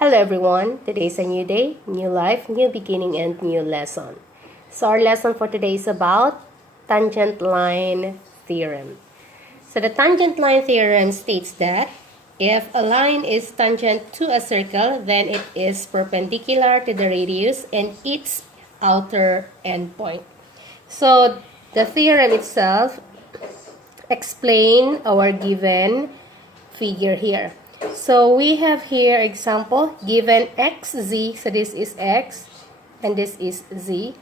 Hello everyone, today is a new day, new life, new beginning, and new lesson. So our lesson for today is about tangent line theorem. So the tangent line theorem states that if a line is tangent to a circle, then it is perpendicular to the radius and its outer endpoint. So the theorem itself explains our given figure here. So we have here example given xz, so this is x and this is z,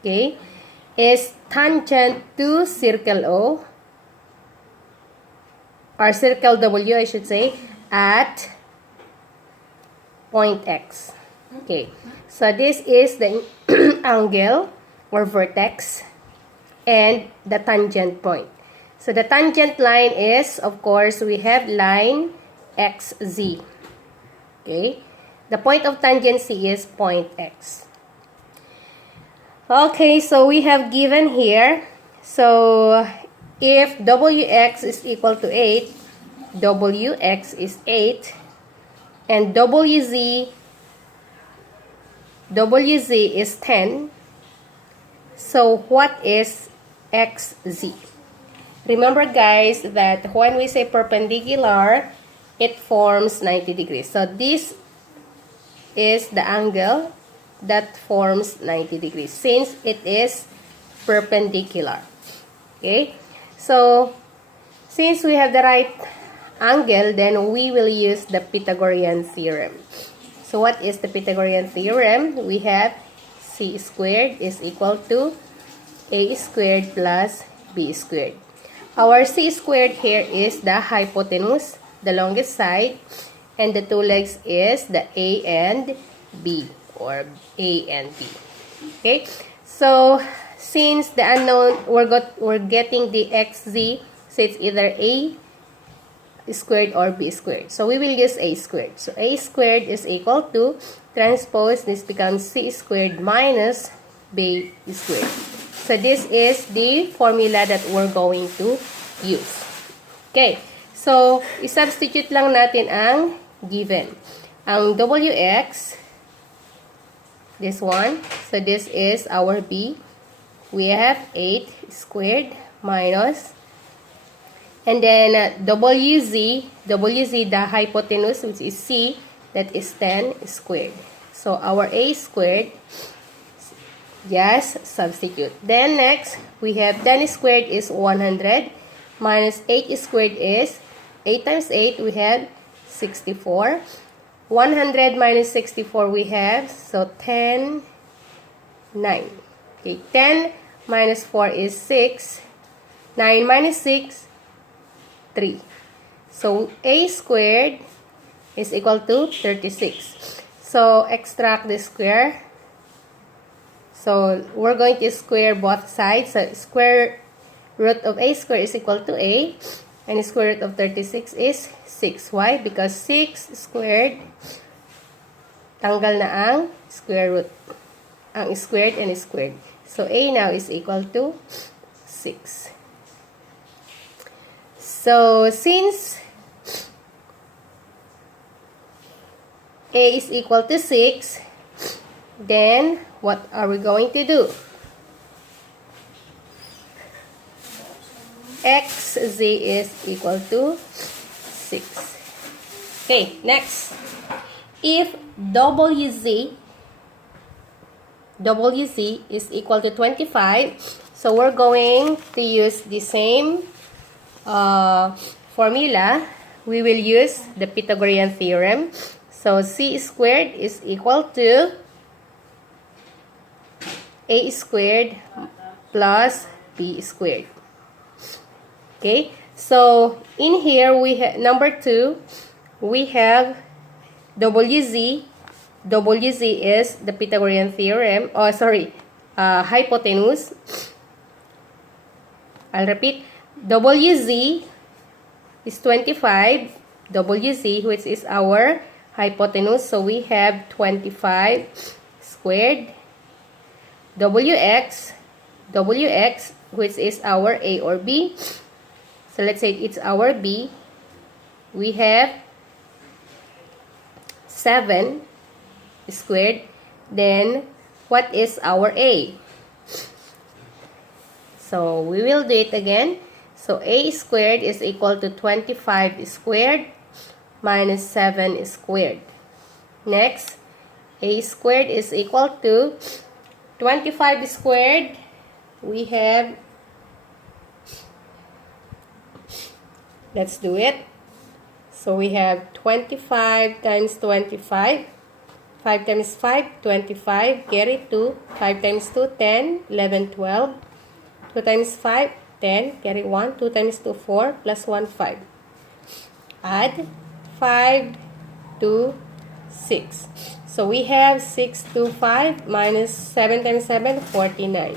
okay, is tangent to circle O or circle W I should say at point x. Okay, so this is the angle or vertex and the tangent point. So the tangent line is, of course, we have line xz. Okay, the point of tangency is point x. Okay, so we have given here, so if wx is equal to 8, wx is 8, and wz is 10, so what is xz? Remember guys that when we say perpendicular, it forms 90 degrees. So this is the angle that forms 90 degrees since it is perpendicular. Okay, so since we have the right angle, then we will use the Pythagorean theorem. So what is the Pythagorean theorem? We have c squared is equal to a squared plus b squared. Our c squared here is the hypotenuse, the longest side, and the two legs is the a and b, or a and b. Okay, so since the unknown, we're getting the xz, so it's either a squared or b squared. So we will use a squared. So a squared is equal to, transpose, this becomes c squared minus b squared. So this is the formula that we're going to use. Okay, so i-substitute lang natin ang given. Ang wx, this one, so this is our b. We have 8 squared minus, and then wz, the hypotenuse, which is c, that is 10 squared. So our a squared, just substitute. Then next, we have 10 squared is 100, minus 8 squared is 8 times 8, we have 64. 100 minus 64 we have, so 10, 9. Okay, 10 minus 4 is 6. 9 minus 6, 3. So a squared is equal to 36. So extract the square. So we're going to square both sides. So square root of a squared is equal to a, and square root of 36 is 6. Why? Because 6 squared, tanggal na ang square root. Ang squared and squared. So a now is equal to 6. So since a is equal to 6, then what are we going to do? xz is equal to 6. Okay, next. If wz is equal to 25, so we're going to use the same formula. We will use the Pythagorean theorem. So c squared is equal to a squared plus b squared. Okay, so in here we have number 2, we have wz. Wz is the Pythagorean theorem, hypotenuse. I'll repeat, wz is 25, wz, which is our hypotenuse, so we have 25 squared. wx, which is our a or b, so let's say it's our b, we have 7 squared, then what is our A? So we will do it again. So A squared is equal to 25 squared minus 7 squared. Next, A squared is equal to 25 squared. We have, let's do it. So we have 25 times 25. 5 times 5, 25. Carry 2. 5 times 2, 10. 11, 12. 2 times 5, 10. Carry 1. 2 times 2, 4. Plus 1, 5. Add 5 to 6. So we have 6 to 5 minus 7 times 7, 49.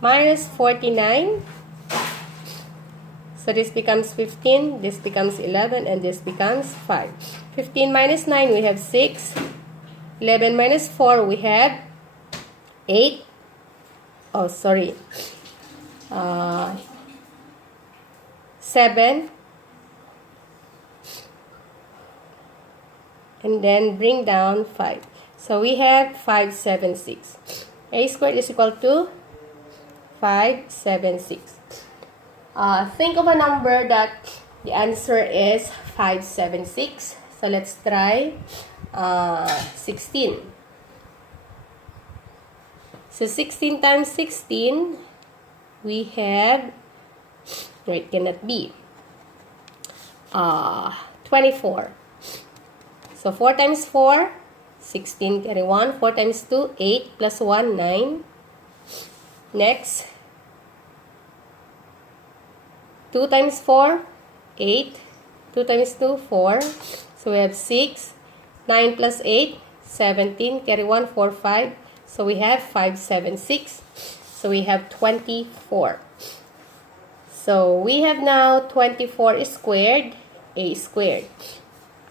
Minus 49. So this becomes 15, this becomes 11, and this becomes 5. 15 minus 9, we have 6. 11 minus 4, we have 8. Oh, sorry. 7. And then bring down 5. So we have 5, 7, 6. A squared is equal to 5, 7, 6. Think of a number that the answer is 5, 7, 6. So let's try 16. So 16 times 16, we have, no, it cannot be, 24. So 4 times 4, 16, carry 1. 4 times 2, 8, plus 1, 9. Next, 2 times 4, 8. 2 times 2, 4. So we have 6. 9 plus 8, 17. Carry 1, 4, 5. So we have 5, 7, 6. So we have 24. So we have now 24 squared, A squared.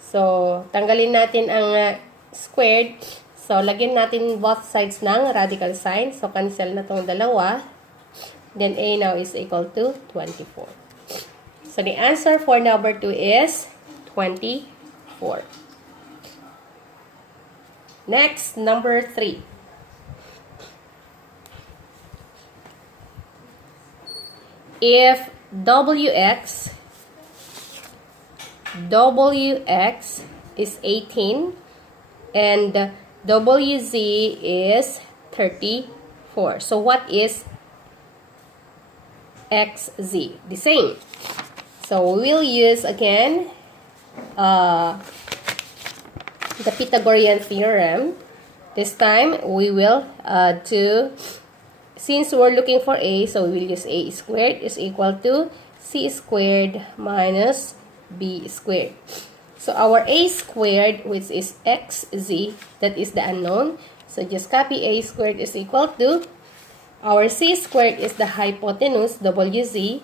So, tanggalin natin ang squared. So, lagyan natin both sides ng radical sign. So, cancel na itong dalawa. Then, A now is equal to 24. So, the answer for number 2 is 24. Next, number 3. If WX is 18 and WZ is 34. So what is XZ? The same. So we will use again the Pythagorean theorem. This time we will do, since we're looking for A, so we will use A squared is equal to C squared minus B squared. So our A squared, which is XZ, that is the unknown. So just copy A squared is equal to, our C squared is the hypotenuse, WZ.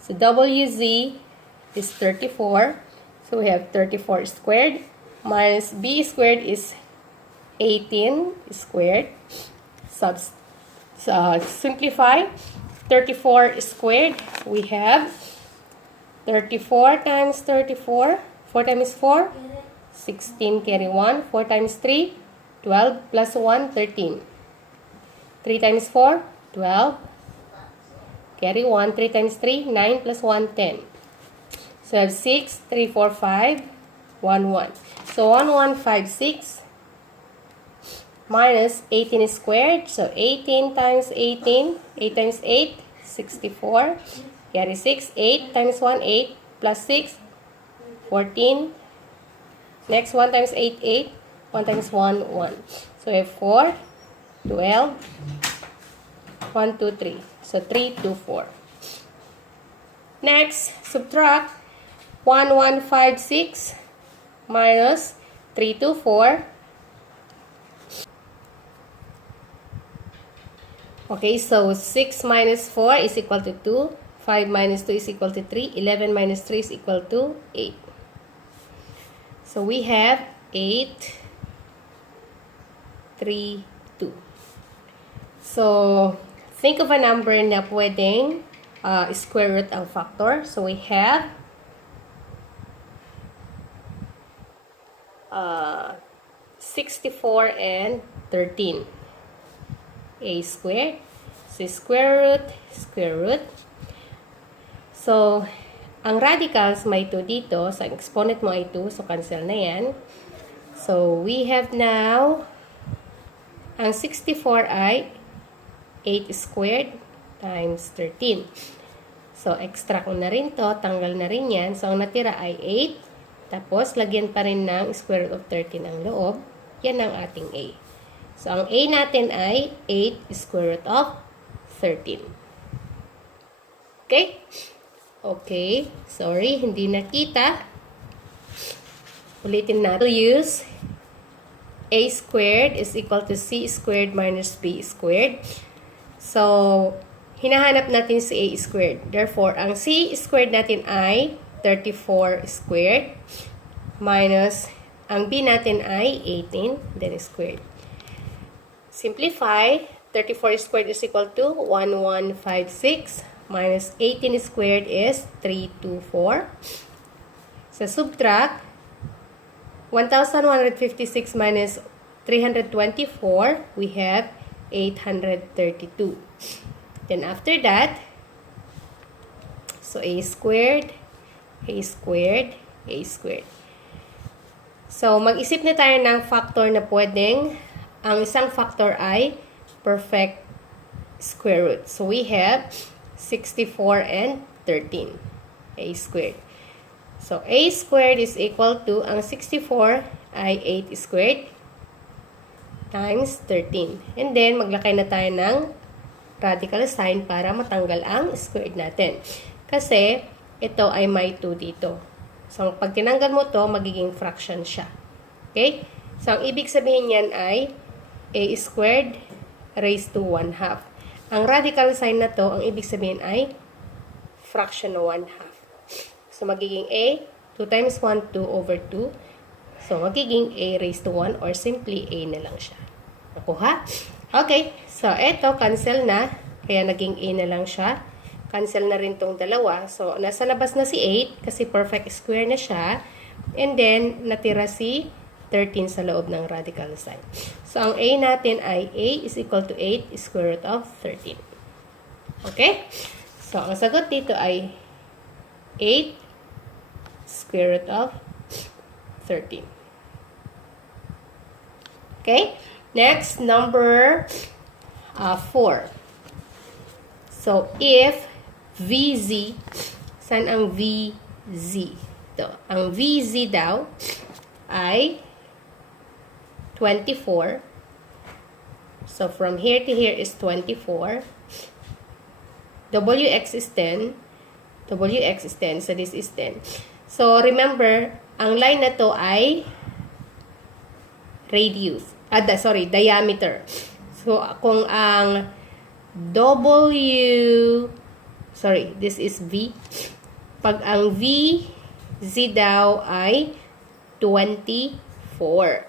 So WZ is 34. So we have 34 squared minus B squared is 18 squared. Simplify. 34 squared, we have 34 times 34. 4 times 4, 16, carry 1. 4 times 3, 12, plus 1, 13. 3 times 4, 12. Carry 1. 3 times 3, 9, plus 1, 10. So I have 6, 3, 4, 5, 1, 1. So 1, 1, 5, 6 minus 18 squared. So 18 times 18, 8 times 8, 64. Carry 6, 8 times 1, 8, plus 6, 14. Next, 1 times 8, 8. 1 times 1, 1. So we have 4, 12, 1, 2, 3. So 3, 2, 4. Next, subtract 1, 1, 5, 6 minus 3, 2, 4. Okay, so 6 minus 4 is equal to 2. 5 minus 2 is equal to 3. 11 minus 3 is equal to 8. So we have 8, 3, 2. So, think of a number na pwedeng square root ang factor. So we have 64 and 13. A squared. So, square root. So, ang radicals may 2 dito. So, ang exponent mo ay 2. So, cancel na yan. So, we have now, ang 64 ay 8 squared times 13. So, extract ko na rin to. Tanggal na rin yan. So, ang natira ay 8. Tapos, lagyan pa rin ng square root of 13 ang loob. Yan ang ating A. So, ang A natin ay 8 square root of 13. Okay? Okay. Sorry, hindi nakita. Ulitin natin. Use A squared is equal to C squared minus B squared. So, hinahanap natin si A squared. Therefore, ang C squared natin ay 34 squared minus ang B natin ay 18, then squared. Simplify, 34 squared is equal to 1156 minus 18 squared is 324. So, subtract, 1,156 minus 324, we have 832. Then after that, so A squared, A squared, A squared. So, mag-isip na tayo ng factor na pwedeng, ang isang factor ay perfect square root. So, we have 64 and 13. A squared. So, A squared is equal to, ang 64 ay 8 squared times 13. And then, maglakay na tayo ng radical sign para matanggal ang squared natin. Kasi, ito ay may 2 dito. So, pag tinanggal mo to, magiging fraction siya. Okay? So, ang ibig sabihin niyan ay A squared raised to 1/2. Ang radical sign na to, ang ibig sabihin ay fraction na 1/2. So, magiging A, 2 times 1, 2 over 2. So, magiging A raised to 1 or simply A na lang siya. Nakuha? Okay. So, eto, cancel na. Kaya naging A na lang siya. Cancel na rin tong dalawa. So, nasa labas na si 8 kasi perfect square na siya. And then, natira si 13 sa loob ng radical sign. So, ang A natin ay A is equal to 8 square root of 13. Okay? So, ang sagot dito ay 8 square root of 13. Okay? Next, number 4. So, if VZ, saan ang VZ? Ito. Ang VZ daw ay 24. So, from here to here is 24. WX is 10. WX is 10. So, this is 10. So, remember, ang line na to ay radius. Diameter. So, kung ang this is V. Pag ang VZ daw ay 24.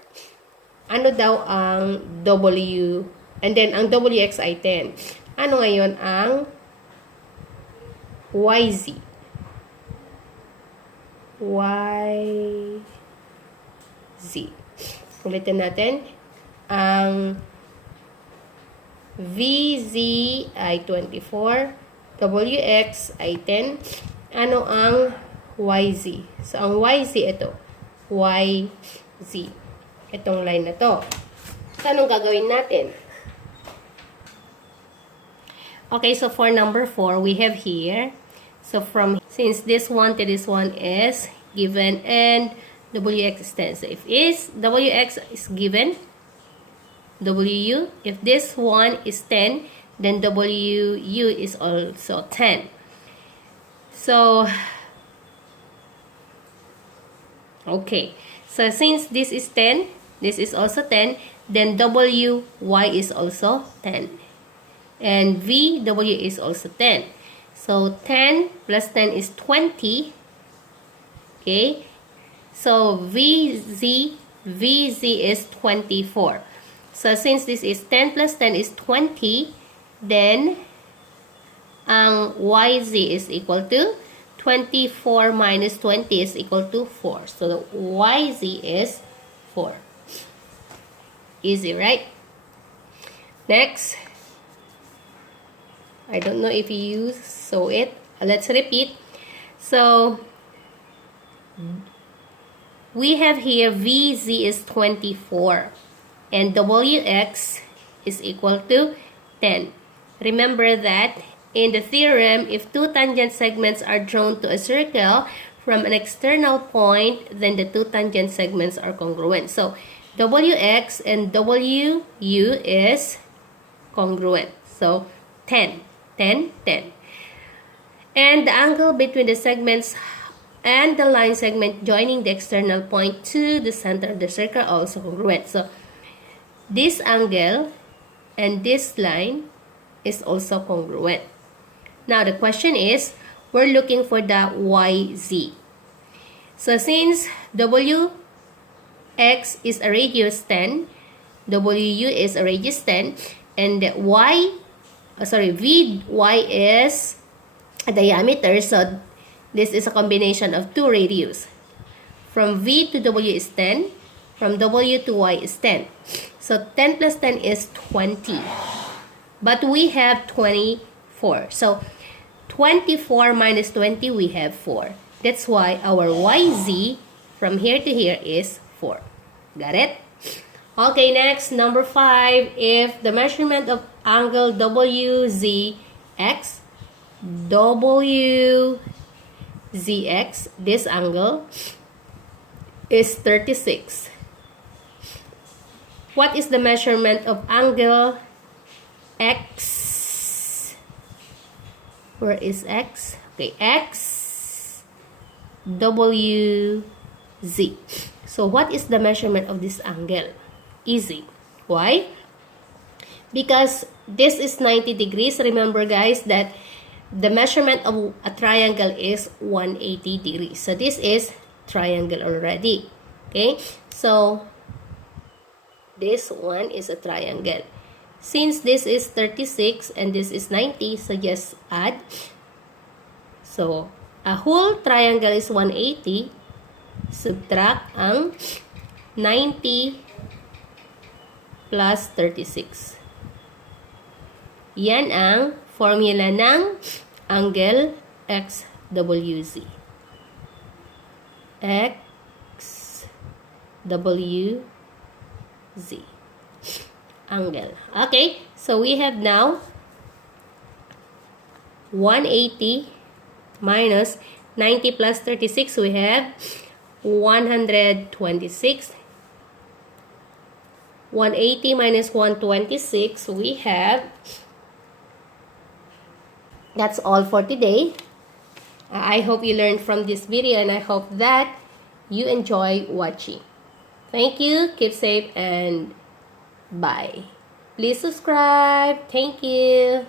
Ano daw ang W? And then, ang WX ay 10. Ano ngayon ang YZ? YZ. Ulitin natin. Ang VZ ay 24. WX ay 10. Ano ang YZ? So, ang YZ ito. YZ. Itong line na to. So, anong gagawin natin? Okay, so for number 4, we have here. So, since this one to this one is given and WX is 10. So, if WX is given, WU, if this one is 10, then WU is also 10. So, okay. So, since this is 10, this is also 10, then WY is also 10. And VW is also 10. So, 10 plus 10 is 20. Okay. So, VZ is 24. So, since this is 10 plus 10 is 20, then, ang YZ is equal to 24 minus 20 is equal to 4. So, the YZ is 4. Easy, right? Next, I don't know if you saw it. Let's repeat. So, we have here VZ is 24 and WX is equal to 10. Remember that in the theorem, if two tangent segments are drawn to a circle from an external point, then the two tangent segments are congruent. So, WX and WU is congruent. So, 10, 10, 10. And the angle between the segments and the line segment joining the external point to the center of the circle are also congruent. So, this angle and this line is also congruent. Now, the question is, we're looking for the YZ. So, since WX is a radius 10, WU is a radius 10, and VY is a diameter, so this is a combination of two radius. From V to W is 10, from W to Y is 10. So 10 plus 10 is 20. But we have 24. So 24 minus 20, we have 4. That's why our YZ from here to here is 4. Got it? Okay, next, number 5. If the measurement of angle WZX, this angle, is 36. What is the measurement of angle X? Where is X? Okay, XWZ. So what is the measurement of this angle? Easy. Why? Because this is 90 degrees. Remember, guys, that the measurement of a triangle is 180 degrees. So this is triangle already. Okay? So this one is a triangle. Since this is 36 and this is 90, so just add. So a whole triangle is 180. Subtract ang 90 plus 36. Yan ang formula ng angle XWZ. XWZ. Angle. Okay, so we have now 180 minus 90 plus 36. We have 126. 180 minus 126, we have, that's all for today. I hope you learned from this video and I hope that you enjoy watching. Thank you, keep safe, and bye. Please subscribe. Thank you.